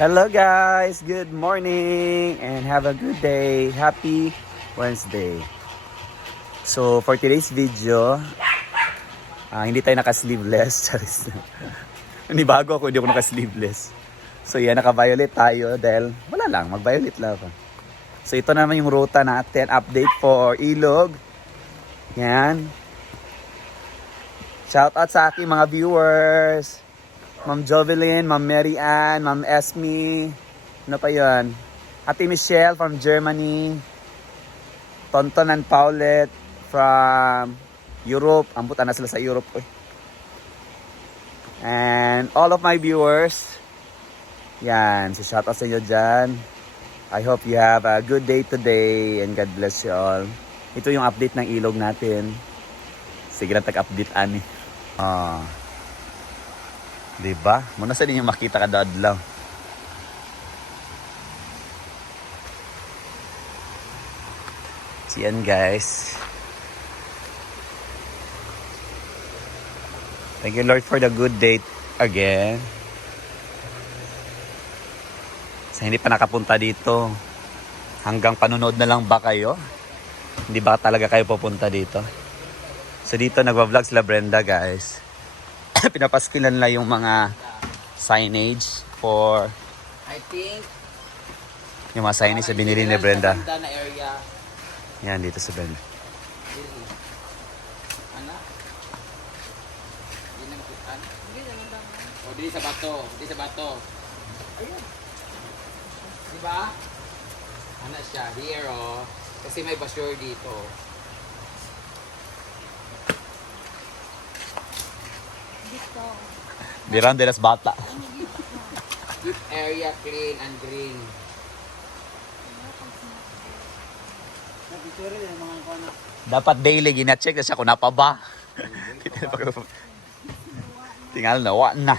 Hello guys, good morning and have a good day. Happy Wednesday. So for today's video, hindi tayo naka-sleeveless. Hindi bago ako, hindi ako naka-sleeveless. So yan, naka-violet tayo dahil wala lang, mag-violet lang ako. So ito naman yung ruta natin, update for Ilog. Yan. Shout out sa aking mga viewers. Ma'am Jovelyn, Ma'am Mary Ann, Ma'am Esme, ano pa yun? Ate Michelle from Germany, Tonton and Paulette from Europe, ambutan na sila sa Europe. And all of my viewers, yan, so shout out sa inyo dyan. I hope you have a good day today and God bless you all. Ito yung update ng ilog natin. Sige lang tag-update ani. Diba? Muna sa ninyo makita kada adlaw. So yan guys. Thank you Lord for the good day again. Sa hindi pa nakapunta dito, hanggang panonood na lang ba kayo? Hindi ba talaga kayo pupunta dito? So dito nagva-vlog sila Brenda guys. Pinapaskilan lang yung mga signage for I think yung mga signage na binili ni Brenda. Na area. Yan dito sa Brenda. Ano? Hindi naman kutan. O dito sa bato, dito sa bato. Ayun. Di ba? Ano siya? Here oh. Kasi may basure dito. Diran de las bata. Keep area clean and green. Dapat daily gina-check na siya kung napa ba. Tingal na, wa na.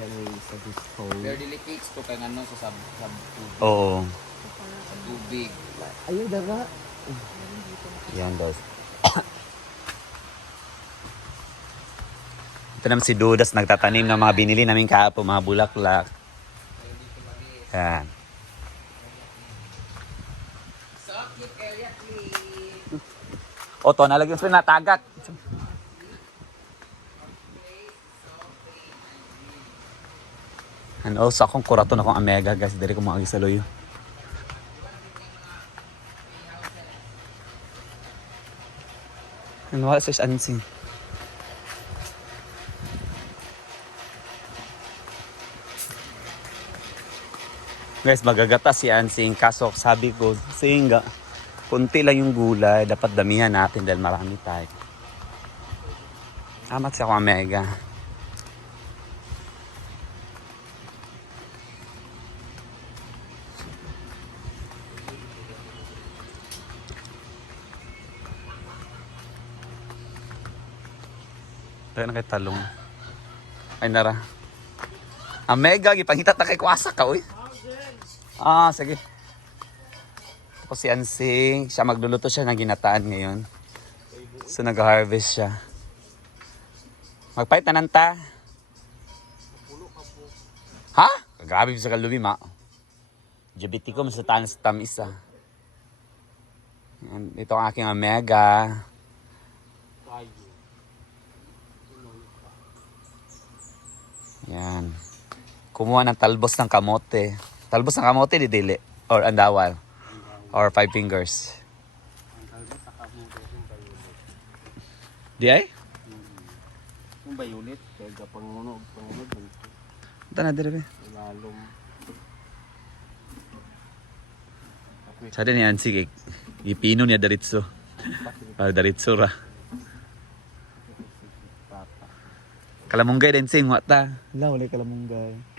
Very delicate to kay ano sa tubig. Oo. Sa tubig. Ayun, daga. Yan guys. Ito naman si Dudas nagtatanim ng mga binili namin kahapon, mga bulaklak. Yan. So keep area clean. O to, nalagyan sa natagat. And also akong kuraton akong Omega guys, diri ko mga gisaloyo. Ano wala sa ansin. Guys, magagata si Ansing, kaso sabi ko, singa, kunti lang yung gulay, dapat damihan natin dahil marami tayo. Amat siya ako Omega. Tayo na kay talong. Ay nara. Omega, gipangita na kay kuwasa ka, uy. Sige. Tapos si Ansing, siya magluluto siya ng ginataan ngayon. So nag-harvest siya. Magpahit na nanta. Ha? Grabe sa kalubi ma. Jabiti ko sa tamis-tamis ah. Ito ang aking Omega. Yan. Kumuha ng talbos ng kamote. Talbos ng kamote di dili or andawal or 5 fingers. Di ay? Kung bayulit, kaya pangunog. Ito na dire be. Lalong. Sada ni Ansig ipino niya daritso. Daritso ra. Kalamunggay din sing wata. Wala wala kalamunggay.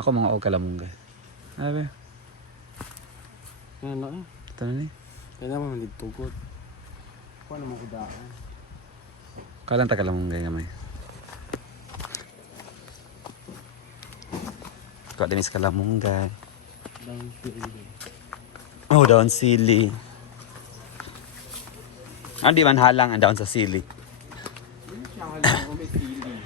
Ako mga og kalamunggay. Sabi. Ano eh? Ito na ni. Kaya naman nagtugod. Kuha naman ko daan. Kalan ta kalamunggay gamay. Kuha din is kalamunggay. Down sili. Oh, daon sili. Di man halang ang daon sa sili. Siya nga lang kung may sili.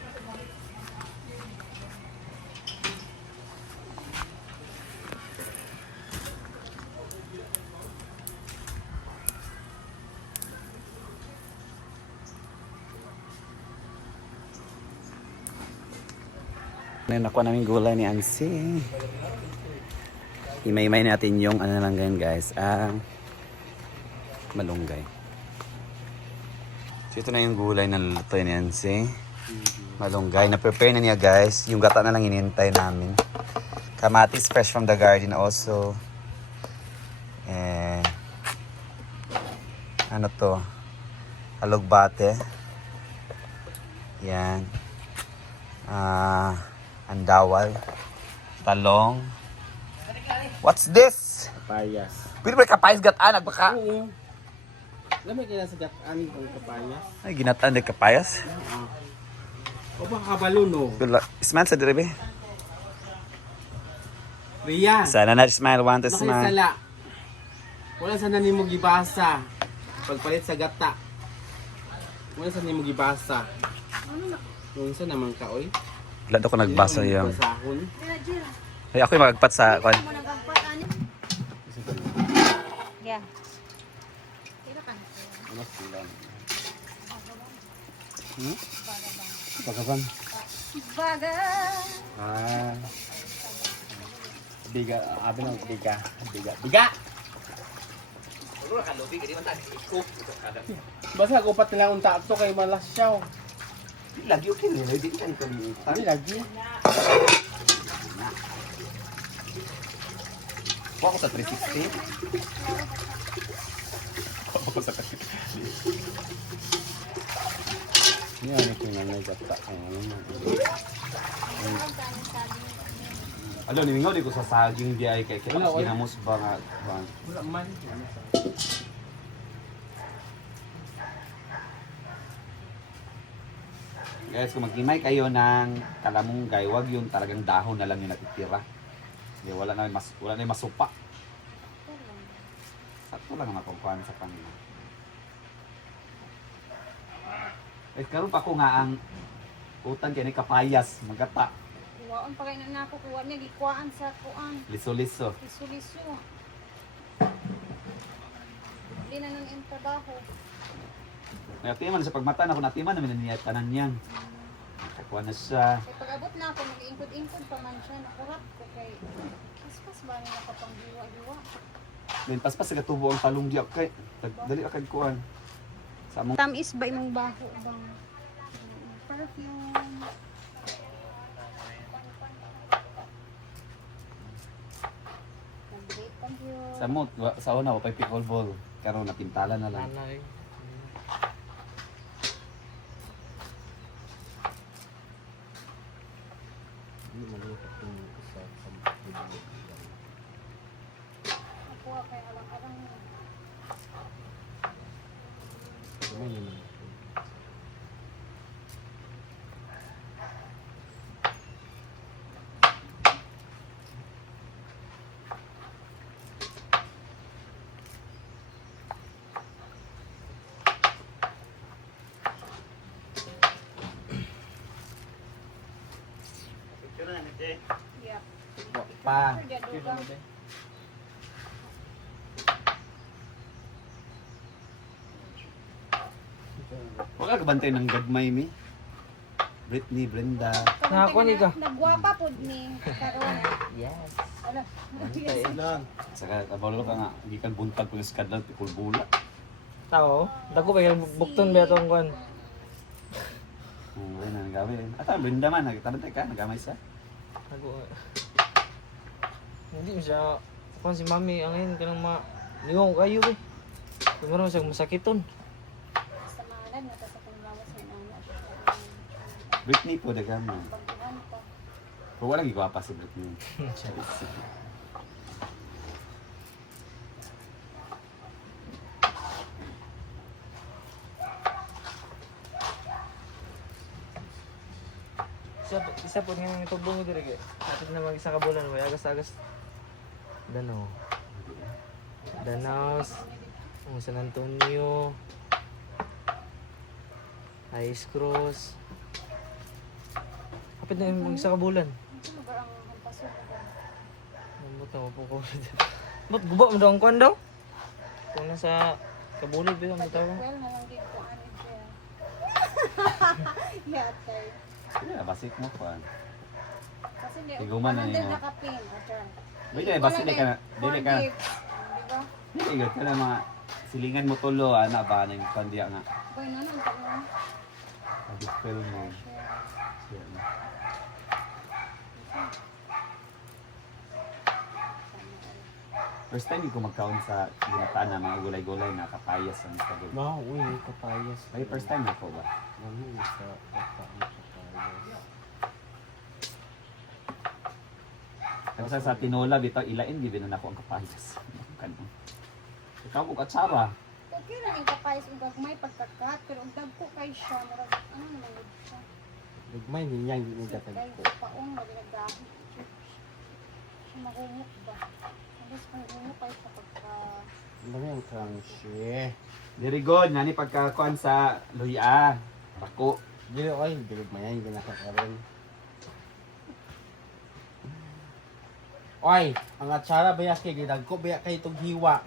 Nakuha namin gulay ni Ansi. Imay-imay natin yung ano lang ganyan guys. Ang malunggay. So ito na yung gulay na lulutoy ni Ansi. Malunggay. Na-prepare na niya guys. Yung gata na lang inintay namin. Kamatis fresh from the garden also. And ano to? Alugbate. Yan. Andawal. Talong. What's this? Papayas. Pwede ba kapayas gataan? Nagbaka? Oo. Lamay kaya sa gataan kung papayas. Ay, ginataan din kapayas. O baka kabalo no? Smile sa diribe. Riyan. Sana na smile. Want to Ano kaya smile. sala? Wala sana ni mo gibasa. Pagpalit sa gata. Wala sana ni mo gibasa. Yung isa naman ka, oy. Wala daw ko nagbasa yung... Basahon. Ay, ako yung magagpat sa... kwan. Yeah. Pagkapan. Baga. Biga. Abi lang, biga. Biga. Biga! Basta ako pat nilang unta to kay malas siya. Lagi okay nila. Hindi ka nito limutan. Ano lagi? Kuha ko sa 360. Kuha ko sa 360. Yan, ano kung nanay gata. Alo, nimingaw di ko sa saging di ay kay Wala, oy. ginamos ba nga. Wala man. Guys, kung magkimay kayo ng kalamunggay, wag yung talagang dahon na lang yung natitira. Hindi, wala na yung masupa. Sakto lang ang makukuhaan sa kanila. Eh, karon pa ko nga ang utan kay ni kapayas, magata, Kuwaan pa kayo na nakukuha niya. Gikuhaan sa kuan. liso-liso. Liso-liso. Hindi na nang trabaho. Natiman sa pagmata na kung natiman namin niya tanan niyan. Nakakuha na siya. Kaya pag-abot na ako, mag-iingkod-ingkod pa man siya. Nakurap ko kay... Paspas ba niya nakapang-diwa-diwa? Then paspas sa katubo ang talong diak kay dali akad kuan. Sa among Tamis ba imong baho bang perfume? Nag-date pa yun. sa mo sa una wa pay pickleball karon napintala na lang. Nanay. Nakuha kay alang-alang. Yeah. Pa. Pwede dugang. Wala ka bantay ng gagmay mi. Britney, Brenda. Nakakuha ni ka. Nagwapa po ni karon. Yes. Ala. Lang. Saka kabalo ka nga gikan buntag ko sa kadal pikul bula. Tao, dako ba yung bukton ba itong kwan? Ay na gawin. Ata Brenda man nagtabantay ka nagamay sa. Ako, hindi mo siya, kung si mami, ang yun, kanang liwang ko kayo eh. Tumuro siya masakiton. Samalan na ta sa panglawas may nana. Britney po dagan mo. Pagkuhan pa. Pero wala gigwapa si Britney. Isa po nga nang itubong ko diri. Kapit na mag isa ka bulan, may agas-agas. Danau. Danau, San Antonio, Ice Cross. Kapit na mag isa ka bulan. Ano ba ang hampaso ko ba? Mabot na po ko. Ba't guba mo daw ang kwan daw? Kung nasa kabulid ba yung bitaw ko? Well, nalang gid ko ani siya. Yatay. Yeah, basic mo pa. Sige, Tiguman na Nandun nimo. nakapin. Pwede, basta di ka na, dili ka. Diba? Dili ka na mga silingan mo tulo, ana ba nang kandiya nga. Boy, nanon ka na. Adipel mo. Siya na. First time ko magkaon sa ginataan na mga gulay-gulay na kapayas ang istagol. Wow, uy, kapayas. Ay, first time ako ba? Mami, sa gata ang kapayas. Tapos sa tinola, bitaw ilain, gibin na ako ang kapayas. Kanon. Ikaw ko katsara. Okay na yung kapayas ug gagmay pagkakat, pero ug dagko kay siya, murag ano naman yun siya. Nagmay niya yung Kay gatag ko. paong maginagahi. Siya mahumok ba? Alas kung humok kayo sa pagka... Ang dami ang crunchy. Very good, nani pagkakuan sa luya. Bako. Dili oy, dili mayan yung ginakakaroon. Oy, ang atsara baya kay gidagko baya kay itong hiwa.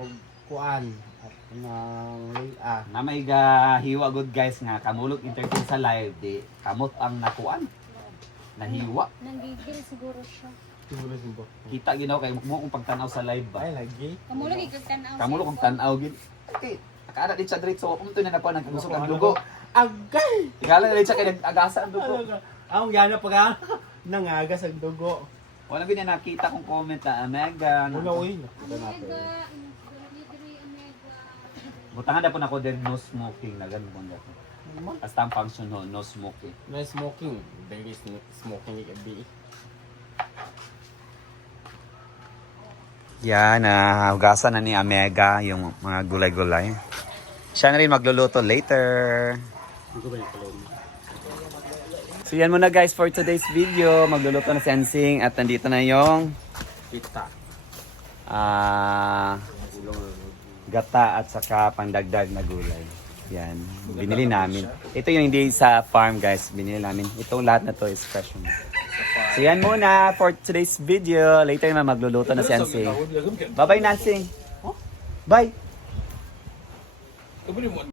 O kuan at nang luya. Na may gahiwa good guys nga kamulog entertain sa live di kamot ang nakuan. Nahiwa. Nanggigil siguro siya. Siguro simbo. Kita ginaw kay mo kung pagtanaw sa live ba. Ay, lagi. Kamulog ikagtanaw. Kamulog kung tanaw gid. Okay. Akala di sa diretso kung to na nakuan ang kusog ang dugo. Agay! Igala na sa kay agasa ang dugo. Ang yana pa nangagas ang dugo. Wala gid na nakita kong comment na Omega. Wala uy, nakita natin. Omega, delivery Omega. Butangan na po ako din no smoking na ganun po dito. Basta ang function no smoking. No smoking. There is no smoking it be. Yan, hugasan na ni Omega yung mga gulay-gulay. Siya na rin magluluto later. Hindi ko ba yung kalon? So yan muna guys for today's video. Magluluto na si Ansing at nandito na yung Pita. gata at saka pandagdag na gulay. Yan, binili namin. Ito yung hindi sa farm guys, binili namin. Itong lahat na to is fresh. So yan muna for today's video. Later na magluluto na si Ansing. Bye-bye Nansing. Bye!